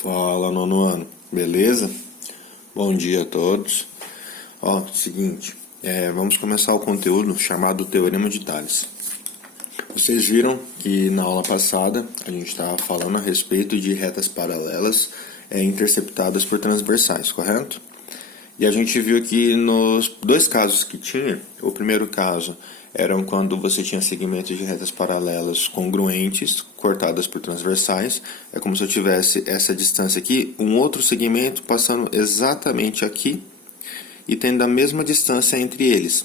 Fala, nono ano, beleza? Bom dia a todos. Seguinte, vamos começar o conteúdo chamado Teorema de Tales. Vocês viram que na aula passada a gente estava falando a respeito de retas paralelas interceptadas por transversais, correto? E a gente viu que nos dois casos que tinha, o primeiro caso eram quando você tinha segmentos de retas paralelas congruentes, cortadas por transversais. É como se eu tivesse essa distância aqui, um outro segmento passando exatamente aqui e tendo a mesma distância entre eles.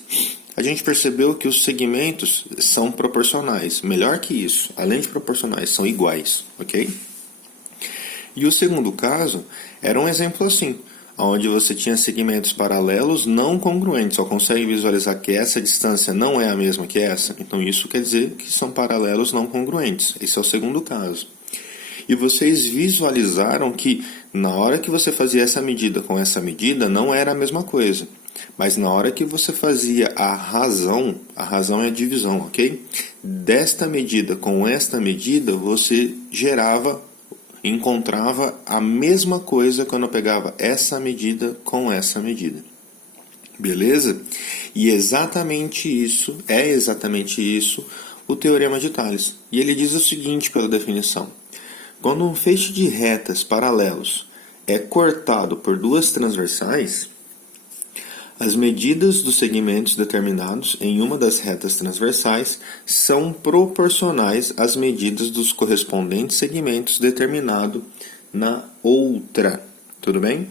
A gente percebeu que os segmentos são proporcionais. Melhor que isso, além de proporcionais, são iguais, ok? E o segundo caso era um exemplo assim, onde você tinha segmentos paralelos não congruentes. Só consegue visualizar que essa distância não é a mesma que essa. Então isso quer dizer que são paralelos não congruentes. Esse é o segundo caso. E vocês visualizaram que na hora que você fazia essa medida com essa medida não era a mesma coisa. Mas na hora que você fazia a razão é a divisão, ok? Desta medida com esta medida você encontrava a mesma coisa quando eu pegava essa medida com essa medida. Beleza? E é exatamente isso o Teorema de Tales. E ele diz o seguinte pela definição. Quando um feixe de retas paralelos é cortado por duas transversais, as medidas dos segmentos determinados em uma das retas transversais são proporcionais às medidas dos correspondentes segmentos determinados na outra. Tudo bem?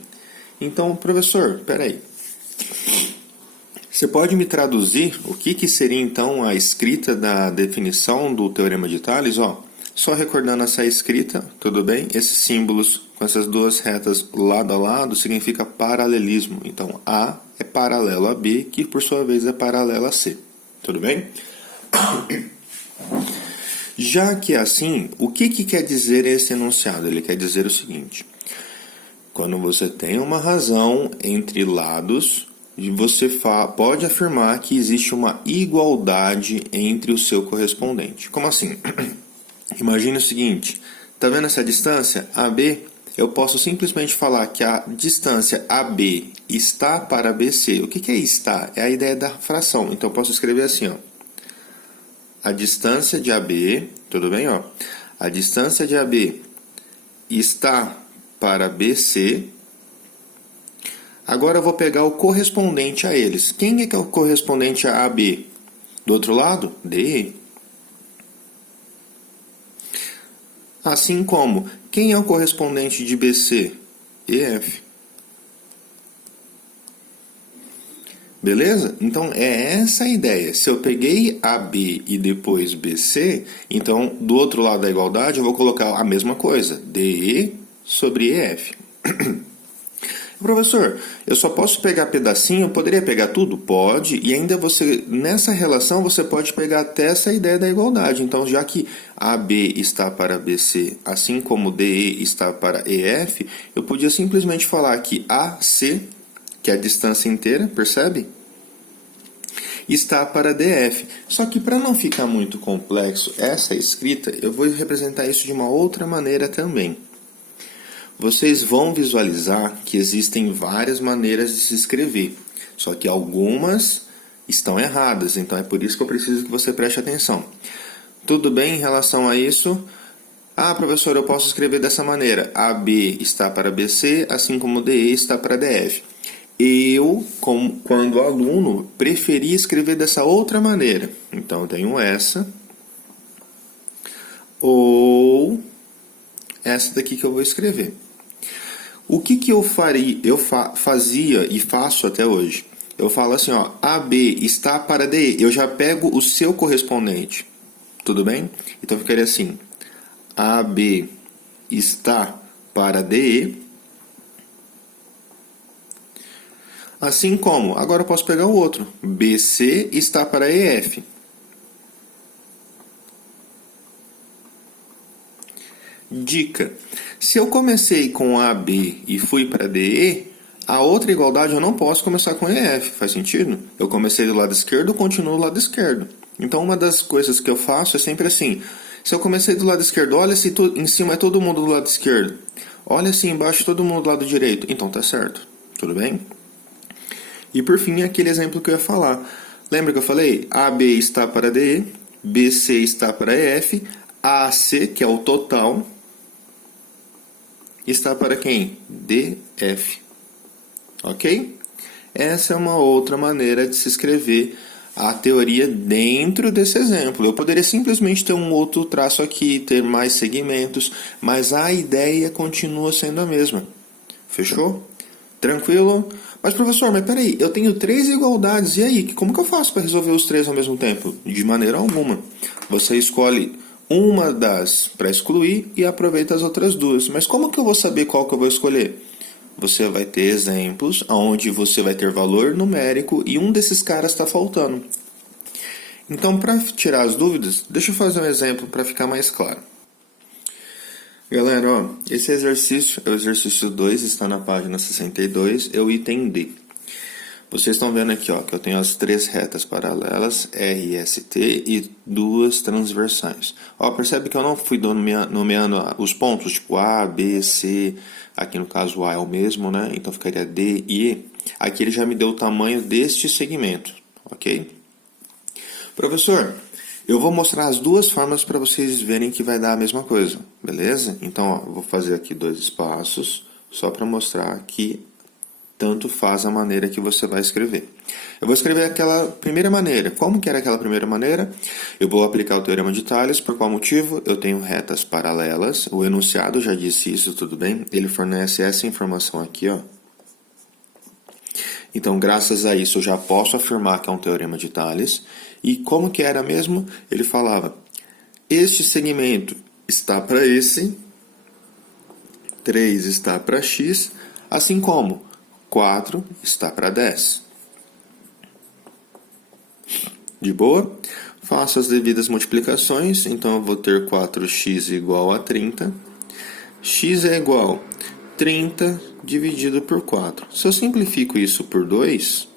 Então, professor, peraí. Você pode me traduzir o que seria então a escrita da definição do Teorema de Tales? Só recordando essa escrita, tudo bem? Esses símbolos com essas duas retas lado a lado significa paralelismo. Então, A é paralelo a B, que por sua vez é paralelo a C. Tudo bem? Já que é assim, o que quer dizer esse enunciado? Ele quer dizer o seguinte. Quando você tem uma razão entre lados, você pode afirmar que existe uma igualdade entre o seu correspondente. Como assim? Imagine o seguinte, está vendo essa distância AB? Eu posso simplesmente falar que a distância AB está para BC. O que é está? É a ideia da fração. Então eu posso escrever assim, a distância de AB, tudo bem? A distância de AB está para BC. Agora eu vou pegar o correspondente a eles. Quem é que é o correspondente a AB? Do outro lado? DE. Assim como, quem é o correspondente de BC? EF. Beleza? Então, é essa a ideia. Se eu peguei AB e depois BC, então, do outro lado da igualdade, eu vou colocar a mesma coisa. DE sobre EF. Professor, eu só posso pegar pedacinho? Eu poderia pegar tudo? Pode. E ainda nessa relação, você pode pegar até essa ideia da igualdade. Então, já que AB está para BC, assim como DE está para EF, eu podia simplesmente falar que AC, que é a distância inteira, percebe? Está para DF. Só que para não ficar muito complexo essa escrita, eu vou representar isso de uma outra maneira também. Vocês vão visualizar que existem várias maneiras de se escrever, só que algumas estão erradas, então é por isso que eu preciso que você preste atenção. Tudo bem em relação a isso? Professor, eu posso escrever dessa maneira, AB está para BC, assim como DE está para DF. Eu, quando aluno, preferi escrever dessa outra maneira, então eu tenho essa, ou essa daqui que eu vou escrever. O que eu fazia e faço até hoje? Eu falo assim, AB está para DE. Eu já pego o seu correspondente. Tudo bem? Então ficaria assim. AB está para DE. Assim como, agora eu posso pegar o outro. BC está para EF. Dica. Se eu comecei com AB e fui para DE, a outra igualdade eu não posso começar com EF. Faz sentido? Eu comecei do lado esquerdo, continuo do lado esquerdo. Então uma das coisas que eu faço é sempre assim. Se eu comecei do lado esquerdo, olha se em cima é todo mundo do lado esquerdo. Olha assim embaixo, todo mundo do lado direito. Então tá certo. Tudo bem? E por fim, aquele exemplo que eu ia falar. Lembra que eu falei? AB está para DE, BC está para EF, AC, que é o total, está para quem? DF. Ok? Essa é uma outra maneira de se escrever a teoria dentro desse exemplo. Eu poderia simplesmente ter um outro traço aqui, ter mais segmentos, mas a ideia continua sendo a mesma. Fechou? Tranquilo? Mas professor, mas peraí, eu tenho 3 igualdades, e aí? Como que eu faço para resolver os 3 ao mesmo tempo? De maneira alguma. Você escolhe uma das para excluir e aproveita as outras 2. Mas como que eu vou saber qual que eu vou escolher? Você vai ter exemplos onde você vai ter valor numérico e um desses caras está faltando. Então, para tirar as dúvidas, deixa eu fazer um exemplo para ficar mais claro. Galera, ó, esse exercício é o exercício 2, está na página 62, é o item D. Vocês estão vendo aqui, ó, que eu tenho as 3 retas paralelas, R, S, T, e 2 transversais. Ó, percebe que eu não fui nomeando os pontos, tipo A, B, C, aqui no caso o A é o mesmo, né? Então ficaria D e E. Aqui ele já me deu o tamanho deste segmento, ok? Professor, eu vou mostrar as 2 formas para vocês verem que vai dar a mesma coisa, beleza? Então, ó, eu vou fazer aqui 2 espaços, só para mostrar que tanto faz a maneira que você vai escrever. Eu vou escrever aquela primeira maneira. Como que era aquela primeira maneira? Eu vou aplicar o teorema de Tales. Por qual motivo? Eu tenho retas paralelas. O enunciado já disse isso, tudo bem? Ele fornece essa informação aqui, ó. Então, graças a isso, eu já posso afirmar que é um teorema de Tales. E como que era mesmo? Ele falava, este segmento está para esse, 3 está para x, assim como 4 está para 10. De boa? Faço as devidas multiplicações, então eu vou ter 4x igual a 30. X é igual a 30 dividido por 4. Se eu simplifico isso por 2,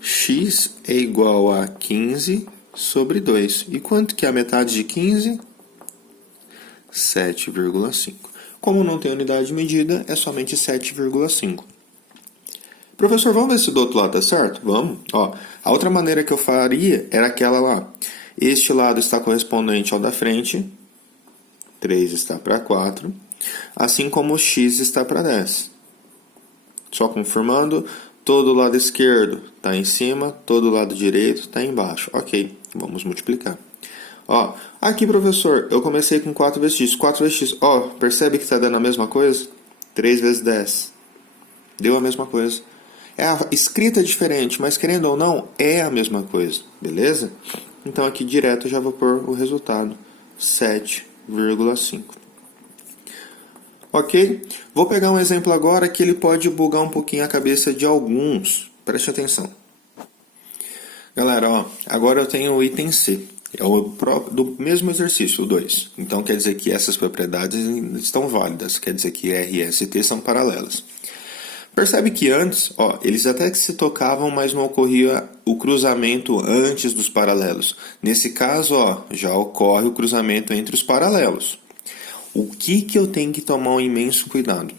x é igual a 15 sobre 2. E quanto que é a metade de 15? 7,5. Como não tem unidade de medida, é somente 7,5. Professor, vamos ver se do outro lado tá certo? Vamos. Ó, a outra maneira que eu faria era aquela lá. Este lado está correspondente ao da frente. 3 está para 4. Assim como o x está para 10. Só confirmando, todo lado esquerdo está em cima, todo lado direito está embaixo. Ok, vamos multiplicar. Ó, aqui, professor, eu comecei com 4 vezes x. 4 vezes x. Ó, percebe que está dando a mesma coisa? 3 vezes 10. Deu a mesma coisa. É a escrita diferente, mas querendo ou não, é a mesma coisa, beleza? Então aqui direto eu já vou pôr o resultado, 7,5. Ok? Vou pegar um exemplo agora que ele pode bugar um pouquinho a cabeça de alguns. Preste atenção. Galera, ó, agora eu tenho o item C. É o próprio, do mesmo exercício, o 2. Então quer dizer que essas propriedades estão válidas, quer dizer que R e S e T são paralelas. Percebe que antes, ó, eles até que se tocavam, mas não ocorria o cruzamento antes dos paralelos. Nesse caso, ó, já ocorre o cruzamento entre os paralelos. O que eu tenho que tomar um imenso cuidado?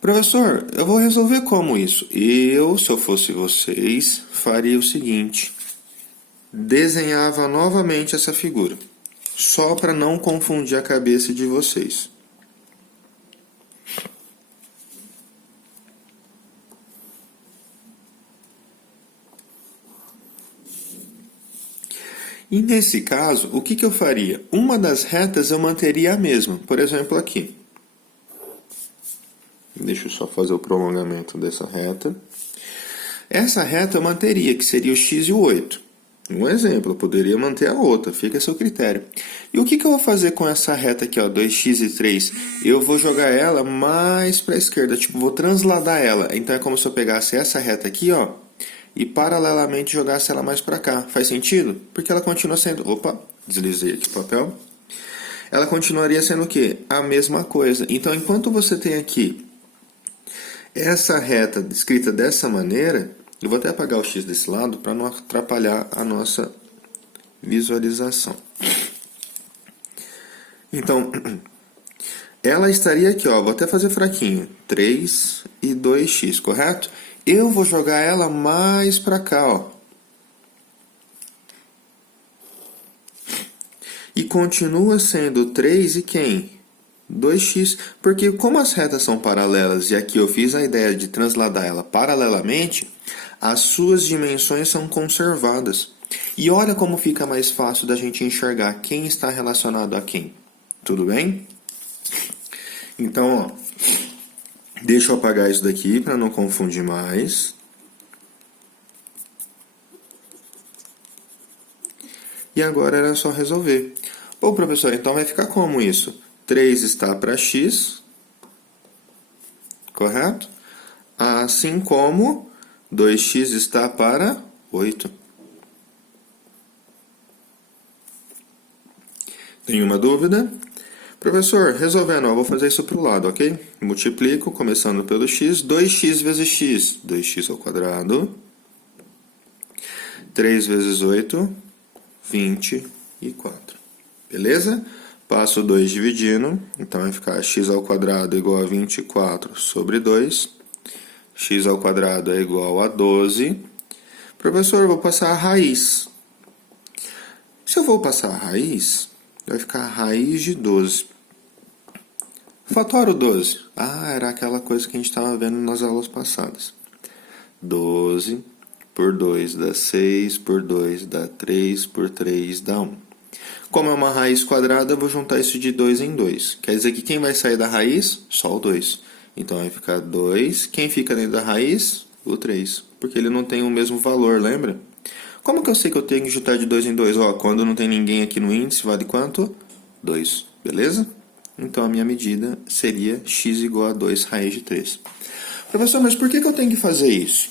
Professor, eu vou resolver como isso? Eu, se eu fosse vocês, faria o seguinte. Desenhava novamente essa figura. Só para não confundir a cabeça de vocês. E nesse caso, o que eu faria? Uma das retas eu manteria a mesma. Por exemplo, aqui. Deixa eu só fazer o prolongamento dessa reta. Essa reta eu manteria, que seria o x e o 8. Um exemplo, eu poderia manter a outra, fica a seu critério. E o que eu vou fazer com essa reta aqui, ó, 2x e 3? Eu vou jogar ela mais para a esquerda, tipo, vou transladar ela. Então é como se eu pegasse essa reta aqui, ó, e paralelamente jogasse ela mais para cá. Faz sentido? Porque ela continua sendo... Opa, deslizei aqui o papel. Ela continuaria sendo o quê? A mesma coisa. Então, enquanto você tem aqui essa reta escrita dessa maneira, eu vou até apagar o x desse lado para não atrapalhar a nossa visualização. Então, ela estaria aqui, ó, vou até fazer fraquinho, 3 e 2x, correto? Eu vou jogar ela mais para cá, ó. E continua sendo 3 e quem? 2x, porque como as retas são paralelas e aqui eu fiz a ideia de transladar ela paralelamente, as suas dimensões são conservadas. E olha como fica mais fácil da gente enxergar quem está relacionado a quem. Tudo bem? Então, ó, deixa eu apagar isso daqui para não confundir mais. E agora era só resolver. Bom, professor, então vai ficar como isso? 3 está para x, correto? Assim como 2x está para 8. Nenhuma dúvida? Professor, resolvendo, ó, vou fazer isso para o lado, ok? Multiplico, começando pelo x, 2x vezes x, 2x ao quadrado. 3 vezes 8, 24. Beleza? Passo 2 dividindo, então vai ficar x ao quadrado igual a 24 sobre 2. X ao quadrado é igual a 12. Professor, eu vou passar a raiz. Se eu vou passar a raiz, vai ficar a raiz de 12. Fatora o 12. Era aquela coisa que a gente estava vendo nas aulas passadas. 12 por 2 dá 6, por 2 dá 3, por 3 dá 1. Como é uma raiz quadrada, eu vou juntar isso de 2 em 2. Quer dizer que quem vai sair da raiz? Só o 2. Então vai ficar 2. Quem fica dentro da raiz? O 3. Porque ele não tem o mesmo valor, lembra? Como que eu sei que eu tenho que juntar de 2 em 2? Ó, quando não tem ninguém aqui no índice, vale quanto? 2. Beleza? Então a minha medida seria x igual a 2 raiz de 3. Professor, mas por que eu tenho que fazer isso?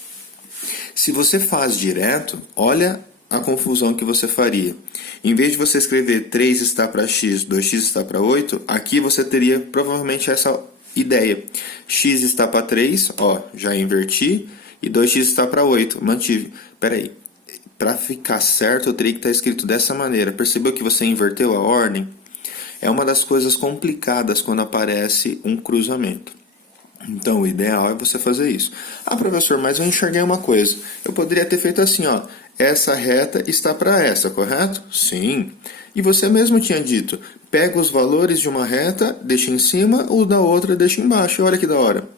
Se você faz direto, olha a confusão que você faria. Em vez de você escrever 3 está para x, 2x está para 8, aqui você teria provavelmente essa ideia. X está para 3, ó, já inverti, e 2x está para 8, mantive. Peraí, para ficar certo eu teria que estar escrito dessa maneira. Percebeu que você inverteu a ordem? É uma das coisas complicadas quando aparece um cruzamento. Então, o ideal é você fazer isso. Professor, mas eu enxerguei uma coisa. Eu poderia ter feito assim, ó. Essa reta está para essa, correto? Sim. E você mesmo tinha dito, pega os valores de uma reta, deixa em cima, o da outra deixa embaixo. Olha que da hora.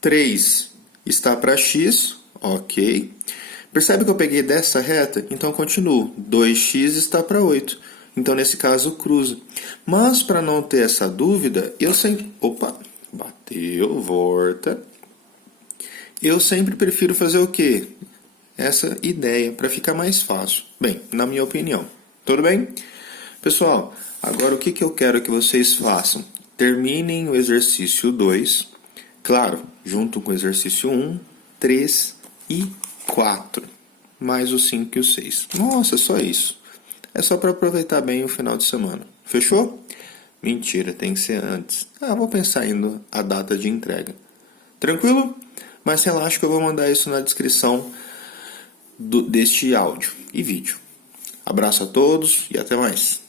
3 está para x, ok. Percebe que eu peguei dessa reta? Então, continuo. 2x está para 8. Então, nesse caso, cruza. Mas, para não ter essa dúvida, eu sempre... Opa! Bateu, volta. Eu sempre prefiro fazer o quê? Essa ideia, para ficar mais fácil. Bem, na minha opinião. Tudo bem? Pessoal, agora o que eu quero que vocês façam? Terminem o exercício 2. Claro, junto com o exercício 1, 3 e 4. Mais o 5 e o 6. Nossa, só isso. É só para aproveitar bem o final de semana. Fechou? Mentira, tem que ser antes. Vou pensar ainda a data de entrega. Tranquilo? Mas relaxa que eu vou mandar isso na descrição deste áudio e vídeo. Abraço a todos e até mais.